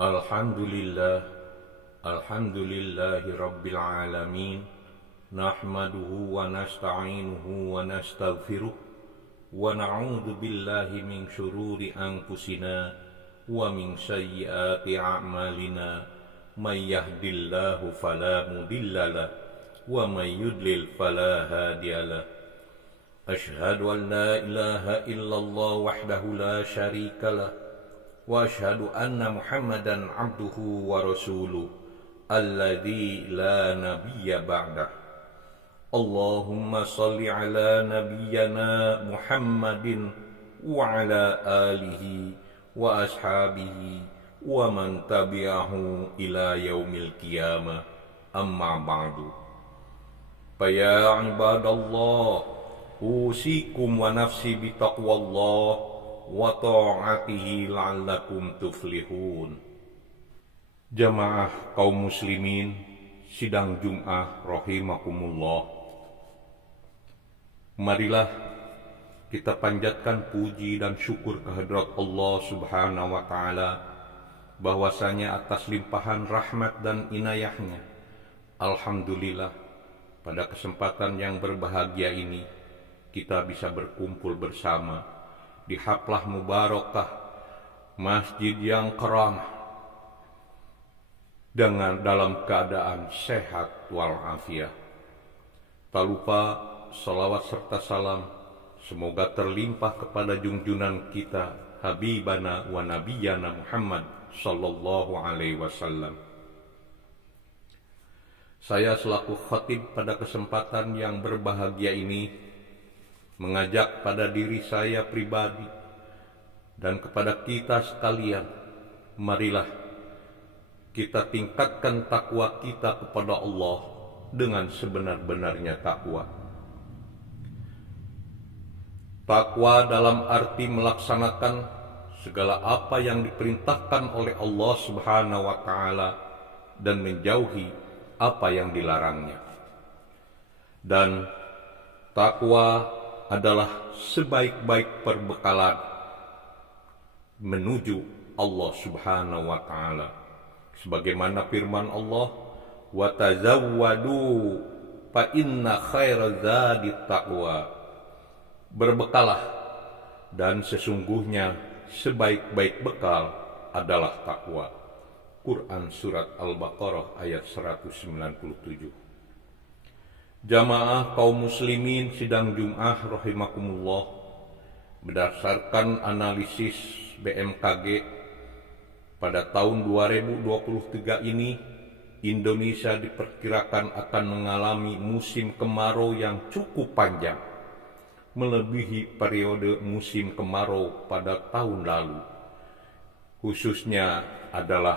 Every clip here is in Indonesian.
Alhamdulillah, alhamdulillahi rabbil alamin. Nahmaduhu wa nasta'inuhu wa nastaghfiruh wa na'udzu billahi min syururi anfusina wa min sayyiati a'malina. May yahdihillahu fala mudhillalah wa may yudlil fala hadiyalah. Asyhadu an la ilaha illallah wahdahu la syarikalah wa asyhadu anna Muhammadan abduhu wa rasuluh alladzi la nabiyya ba'dah. Allahumma salli ala nabiyyana Muhammadin wa ala alihi wa ashabihi wa man tabi'ahu ila yaumil qiyamah. Amma ba'du. Fa ya ibadallah, usikum wa nafsi bitaqwallah wa ta'atihi la'allakum tuflihun. Jamaah kaum muslimin sidang Jum'ah rahimakumullah, marilah kita panjatkan puji dan syukur kehadrat Allah subhanahu wa ta'ala, bahwasanya atas limpahan rahmat dan inayahnya, alhamdulillah, pada kesempatan yang berbahagia ini kita bisa berkumpul bersama di haflah mubarakah masjid yang karamah dengan dalam keadaan sehat walafiat. Tak lupa salawat serta salam semoga terlimpah kepada junjungan kita Habibana wa Nabiyana Muhammad sallallahu alaihi wasallam. Saya selaku khatib pada kesempatan yang berbahagia ini mengajak pada diri saya pribadi dan kepada kita sekalian, marilah kita tingkatkan takwa kita kepada Allah dengan sebenar-benarnya takwa. Takwa dalam arti melaksanakan segala apa yang diperintahkan oleh Allah Subhanahu wa ta'ala dan menjauhi apa yang dilarangnya. Dan takwa adalah sebaik-baik perbekalan menuju Allah Subhanahu wa ta'ala. Sebagaimana firman Allah, wa tazawwadu fa inna khairaz zadi taqwa. Berbekalah, dan sesungguhnya sebaik-baik bekal adalah takwa. Quran surat Al-Baqarah ayat 197. Jamaah kaum muslimin sidang Jum'ah rahimakumullah, berdasarkan analisis BMKG pada tahun 2023 ini, Indonesia diperkirakan akan mengalami musim kemarau yang cukup panjang, melebihi periode musim kemarau pada tahun lalu, khususnya adalah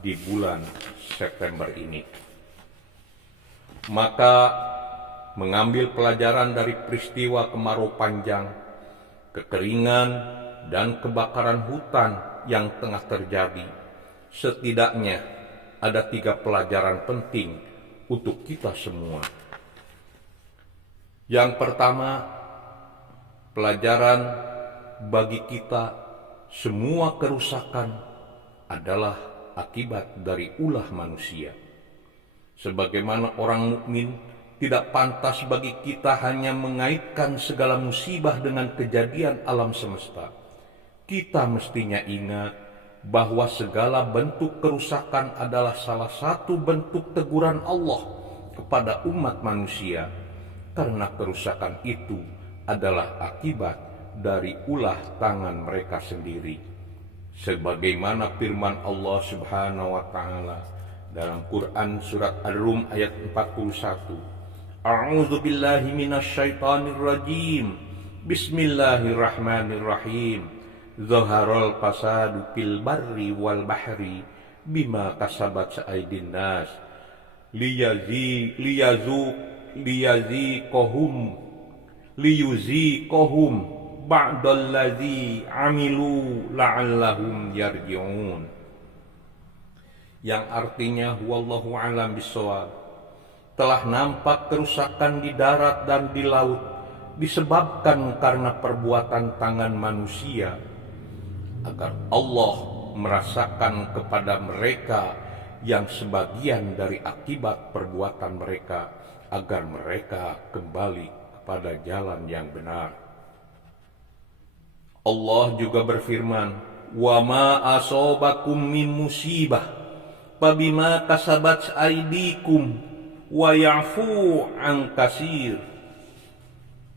di bulan September ini. Maka mengambil pelajaran dari peristiwa kemarau panjang, kekeringan, dan kebakaran hutan yang tengah terjadi, setidaknya ada 3 pelajaran penting untuk kita semua. Yang pertama, pelajaran bagi kita, semua kerusakan adalah akibat dari ulah manusia. Sebagaimana orang mukmin, tidak pantas bagi kita hanya mengaitkan segala musibah dengan kejadian alam semesta. Kita mestinya ingat bahwa segala bentuk kerusakan adalah salah satu bentuk teguran Allah kepada umat manusia, karena kerusakan itu adalah akibat dari ulah tangan mereka sendiri. Sebagaimana firman Allah Subhanahu wa ta'ala dalam Quran surat Ar-Rum ayat 41. A'udzu billahi minasyaitonir rajim. Bismillahirrahmanirrahim. Zaharal fasadu fil barri wal bahri bima kasabat aydin nas liyuziqahum ba'dallazi amilu la'allahum yarji'un. Yang artinya wallahu a'lam bishawab, telah nampak kerusakan di darat dan di laut disebabkan karena perbuatan tangan manusia, agar Allah merasakan kepada mereka yang sebagian dari akibat perbuatan mereka, agar mereka kembali kepada jalan yang benar. Allah juga berfirman, "Wa ma asobakum min musibah fabima kasabat aydikum wa ya'fu an katsir."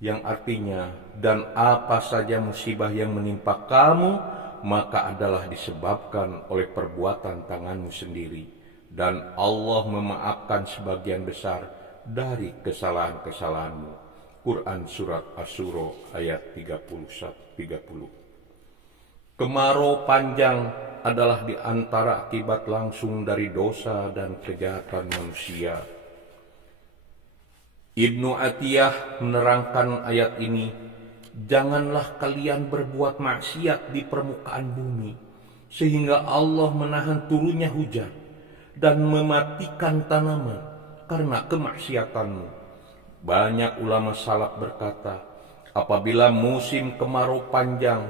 Yang artinya, dan apa saja musibah yang menimpa kamu, maka adalah disebabkan oleh perbuatan tanganmu sendiri, dan Allah memaafkan sebagian besar dari kesalahan-kesalahanmu. Quran Surat Asy-Syura ayat 31-30. Kemarau panjang adalah di antara akibat langsung dari dosa dan kejahatan manusia. Ibnu Atiyah menerangkan ayat ini, "Janganlah kalian berbuat maksiat di permukaan bumi, sehingga Allah menahan turunnya hujan dan mematikan tanaman karena kemaksiatanmu." Banyak ulama salaf berkata, apabila musim kemarau panjang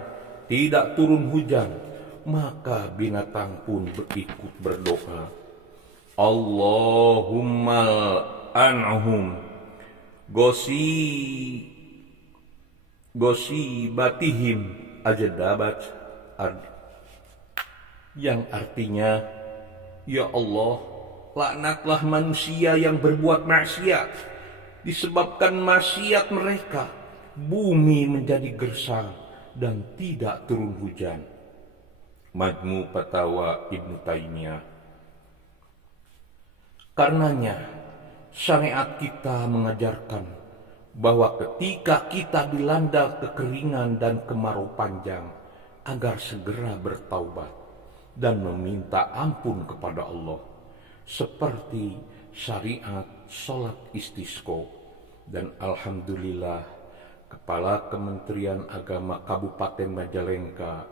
tidak turun hujan, maka binatang pun berikut berdoa, "Allahumma an'hum gosi batihim ajdabat ard." Yang artinya, ya Allah, laknatlah manusia yang berbuat maksiat. Disebabkan maksiat mereka, bumi menjadi gersang dan tidak turun hujan. Majmu' Fatawa Ibnu Taimiyah. Karenanya, syariat kita mengajarkan bahwa ketika kita dilanda kekeringan dan kemarau panjang, agar segera bertaubat dan meminta ampun kepada Allah, seperti syariat sholat istisqa. Dan alhamdulillah, Kepala Kementerian Agama Kabupaten Majalengka,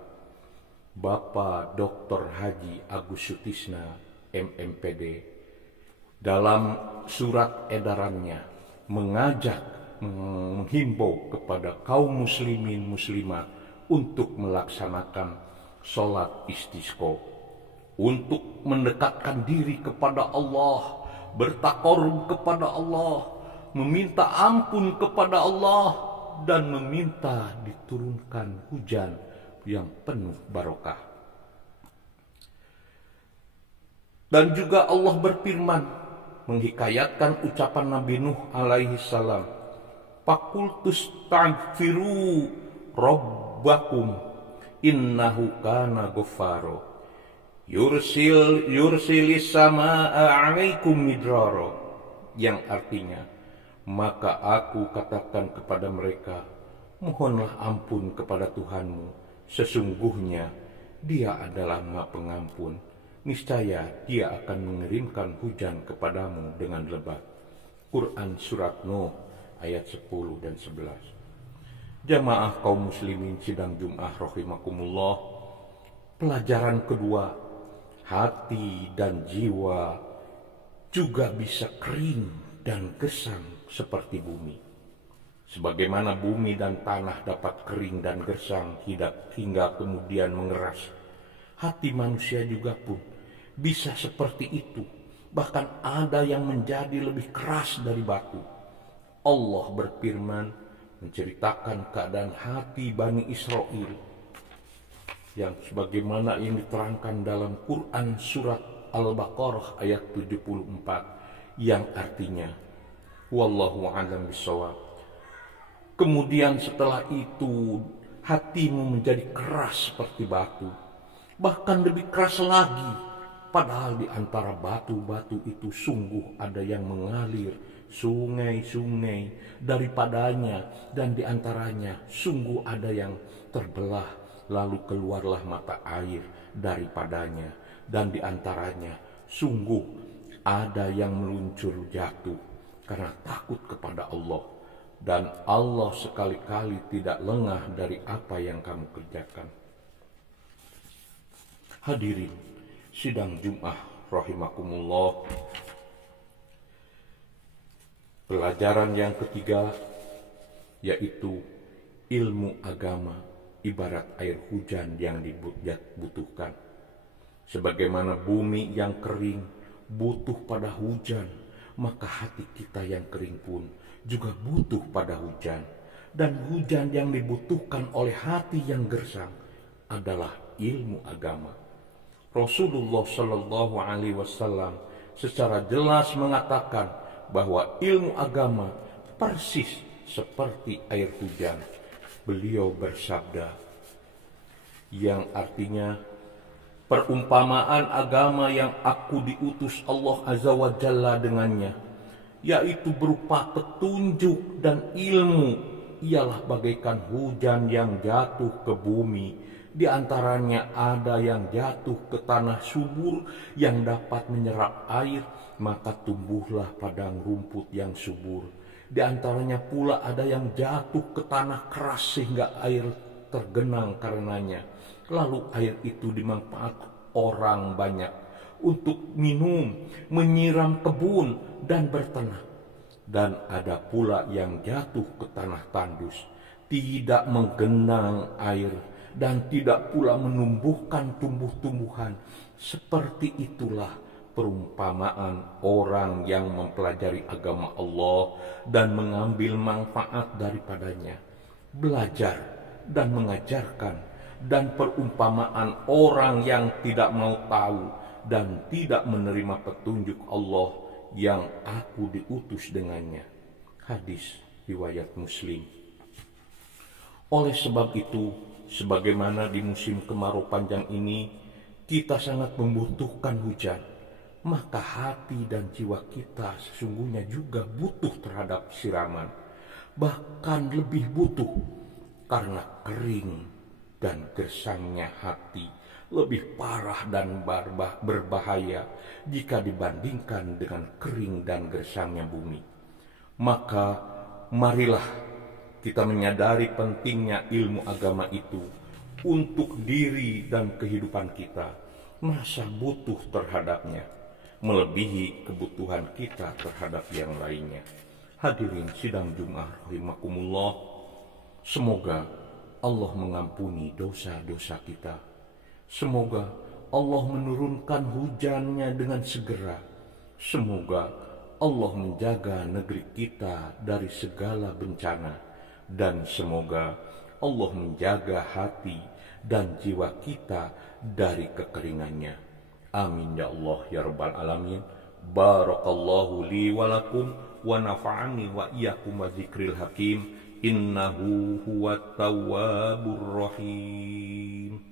Bapak Dr. Haji Agus Sutisna, MMPD, dalam surat edarannya menghimbau kepada kaum muslimin muslimat untuk melaksanakan sholat istisqa, untuk mendekatkan diri kepada Allah, bertakarub kepada Allah, meminta ampun kepada Allah, dan meminta diturunkan hujan yang penuh barokah. Dan juga Allah berfirman, menghikayatkan ucapan Nabi Nuh alaihi salam, "Faqultus ta'firu rabbakum innahu kana ghaffara yursilis samaa'a 'alaikum midrara." Yang artinya, maka aku katakan kepada mereka, mohonlah ampun kepada Tuhanmu, sesungguhnya Dia adalah Maha Pengampun, niscaya Dia akan mengirimkan hujan kepadamu dengan lebat. Quran Surat Nuh ayat 10 dan 11. Jamaah kaum muslimin sidang Jum'ah rahimakumullah, pelajaran kedua, hati dan jiwa juga bisa kering dan gersang seperti bumi. Sebagaimana bumi dan tanah dapat kering dan gersang hingga kemudian mengeras, hati manusia juga pun bisa seperti itu. Bahkan ada yang menjadi lebih keras dari batu. Allah berfirman menceritakan keadaan hati Bani Israel yang sebagaimana yang diterangkan dalam Quran Surat Al-Baqarah ayat 74, yang artinya, wallahu a'lam bishawab. Kemudian setelah itu hatimu menjadi keras seperti batu, bahkan lebih keras lagi, padahal di antara batu-batu itu sungguh ada yang mengalir sungai-sungai daripadanya, dan di antaranya sungguh ada yang terbelah, lalu keluarlah mata air daripadanya, dan di antaranya sungguh ada yang meluncur jatuh karena takut kepada Allah, dan Allah sekali-kali tidak lengah dari apa yang kamu kerjakan. Hadirin sidang Jum'ah rahimakumullah, pelajaran yang ketiga yaitu ilmu agama ibarat air hujan yang dibutuhkan. Sebagaimana bumi yang kering butuh pada hujan, maka hati kita yang kering pun juga butuh pada hujan. Dan hujan yang dibutuhkan oleh hati yang gersang adalah ilmu agama. Rasulullah Shallallahu Alaihi Wasallam secara jelas mengatakan bahwa ilmu agama persis seperti air hujan. Beliau bersabda, yang artinya, perumpamaan agama yang aku diutus Allah Azza wa Jalla dengannya, yaitu berupa petunjuk dan ilmu, ialah bagaikan hujan yang jatuh ke bumi. Di antaranya ada yang jatuh ke tanah subur yang dapat menyerap air, maka tumbuhlah padang rumput yang subur. Di antaranya pula ada yang jatuh ke tanah keras sehingga air tergenang karenanya. Lalu air itu dimanfaatkan orang banyak untuk minum, menyiram kebun dan bertanam. Dan ada pula yang jatuh ke tanah tandus, tidak menggenang air dan tidak pula menumbuhkan tumbuh-tumbuhan. Seperti itulah perumpamaan orang yang mempelajari agama Allah dan mengambil manfaat daripadanya, belajar dan mengajarkan, dan perumpamaan orang yang tidak mau tahu dan tidak menerima petunjuk Allah yang aku diutus dengannya. Hadis riwayat Muslim. Oleh sebab itu, sebagaimana di musim kemarau panjang ini kita sangat membutuhkan hujan, maka hati dan jiwa kita sesungguhnya juga butuh terhadap siraman. Bahkan lebih butuh, karena kering dan gersangnya hati lebih parah dan berbahaya jika dibandingkan dengan kering dan gersangnya bumi. Maka marilah kita menyadari pentingnya ilmu agama itu untuk diri dan kehidupan kita, merasa butuh terhadapnya, melebihi kebutuhan kita terhadap yang lainnya. Hadirin sidang Jumat rahimakumullah, semoga Allah mengampuni dosa-dosa kita. Semoga Allah menurunkan hujannya dengan segera. Semoga Allah menjaga negeri kita dari segala bencana. Dan semoga Allah menjaga hati dan jiwa kita dari kekeringannya. Amin ya Allah ya Rabbal Alamin. Barakallahu li walakum wa nafa'ani wa iyyakum wa dzikril hakim. Innahu huwat tawwabur rahim.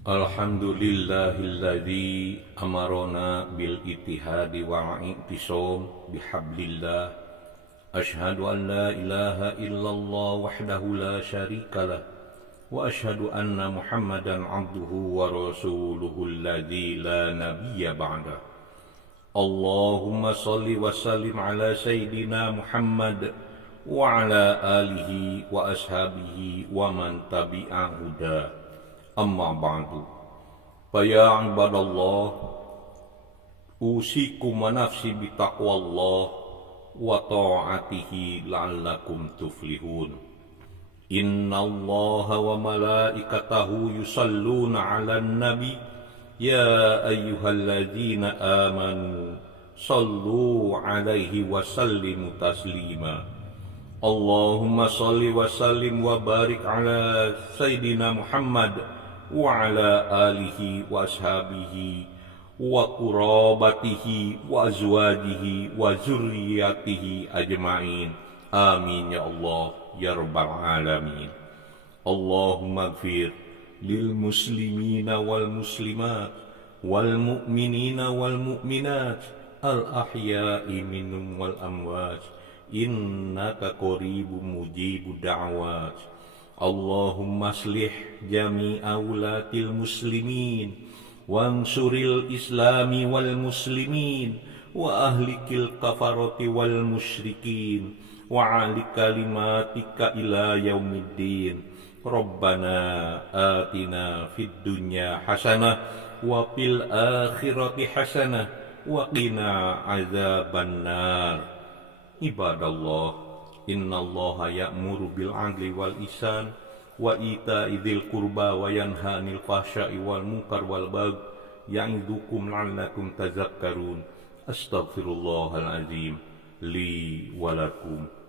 Alhamdulillahilladzi amarona bil ittihadi wa i'tisam bihablillah. Ashhadu an la ilaha illallah wahdahu la syarikalah wa ashhadu anna Muhammadan abduhu wa rasuluhu alladzi la nabiyya ba'dah. Allahumma salli wa sallim ala sayyidina Muhammad wa ala alihi wa ashabihi wa man tabi'a huda. Amma ba'du. Fa ya ibadallah, usikum wa nafsi bitaqwallah wa ta'atihi la'allakum tuflihun. Inna Allaha wa malaikatahu yusalluna 'alan nabi ya ayyuhalladzina amanu sallu 'alaihi wa sallimu taslima. Allahumma salli wa sallim wa barik ala sayyidina Muhammad wa ala alihi wa ashabihi wa qurabatihi wa azwajihi wa zurriyatihi ajma'in. Amin ya Allah ya Rabbal Alamin. Allahumma gfir lil muslimina wal muslimat wal mu'minina wal mu'minat al ahya'i minhum wal amwat innaka qaribun mujibud da'wat. Allahumma aslih jami'a ulatil muslimin wansuril islami wal muslimin wa ahlikil kafarati wal musyrikin wa ali kalimatika ila yaumiddin. Rabbana atina fid dunya hasanah wa fil akhirati hasanah wa qina azabannar. Ibadallah, Innallaha ya'muru bil 'adli wal ihsan wa ita'i dzil qurba wa yanha 'anil fahsya'i wal munkar wal baghi ya'idukum la'allakum tadhakkarun. Astaghfirullahal azim li wa lakum.